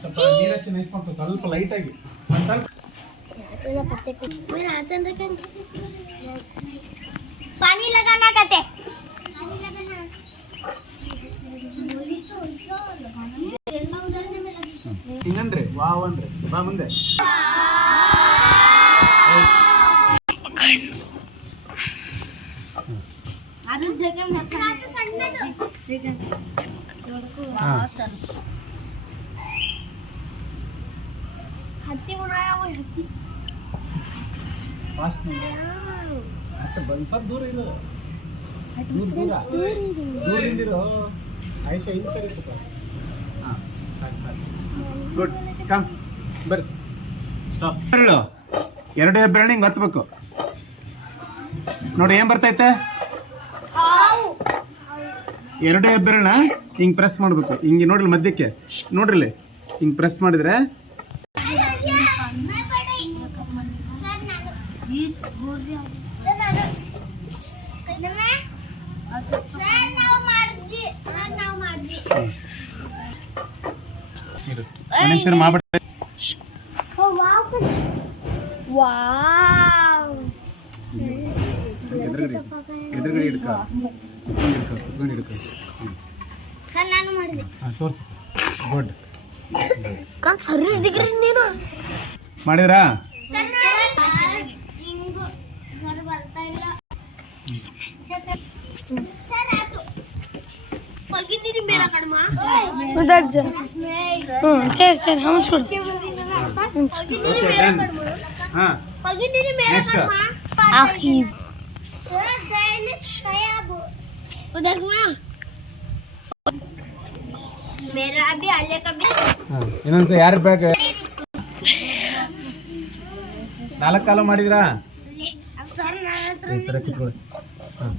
ಸ್ವಲ್ಪ ನೀರು ಹಚ್ಚಿ ನೈಸ್ಕೊಂಡು ಸ್ವಲ್ಪ ಲೈಟಾಗಿ ಒಂದು ಸ್ವಲ್ಪ पानी लगाना कहते ಹಿಂಗನ್ರಿ ವಾವ್ ಅನ್ರಿ ಬಾ ಮುಂದೆ हत्ती बनाया वो हत्ती ಫಾಸ್ಟ್ ಸ್ವಲ್ಪ ದೂರ ಇರೋ ದೂರದಿಂದಿರೋ ಆಯುಷ ಹಿಂಗೆ ಸರಿ ಸ್ವಲ್ಪ ಹಾಂ ಸಾಕು ಸಾಕು ಗುಡ್ ಕಮ್ ಬರ್ರಿ ಸ್ಟಾಪ್ ಎರಡು ಹೆಬ್ಬೆರಳು ಹಿಂಗೆ ಹತ್ಬೇಕು ನೋಡಿ ಏನು ಬರ್ತೈತೆ ಎರಡು ಹೆಬ್ಬೆರಳನ್ನ ಹಿಂಗೆ ಪ್ರೆಸ್ ಮಾಡಬೇಕು ಹಿಂಗೆ ನೋಡ್ರಿ ಮಧ್ಯಕ್ಕೆ ನೋಡ್ರಿ ಹಿಂಗೆ ಪ್ರೆಸ್ ಮಾಡಿದ್ರೆ ನಿಮಿಷ ಮಾಡ್ಬಿಟ್ರೆ ಎದುರುಗಡೆ ಹಿಡ್ಕ ನಾನು ಮಾಡಿದೆ ತೋರಿಸಿ ಗುಡ್ ಸರಿ ನೀನು ಮಾಡಿದ್ರಾ ಹಿಂಗು ಸರ್ ಬರ್ತಾ ಇಲ್ಲ ಸರ್ ಆಯ್ತು पगिनी मेरा कड़मा उधर जा तेरे हम छोड़ पगिनी मेरा कड़मा हां पगिनी मेरा कड़मा आखिर सर जैन शयाब उधर हुआ मेरा भी आले का भी हां ಇನ್ನೊಂದು ಯಾರು ಬೇಕು ನಾಲ್ಕು ಕಾಲು ಮಾಡಿದ್ರಾ सर ಸರಿ ಕೂತ್ಕೊಳ್ಳಿ ಹಾಂ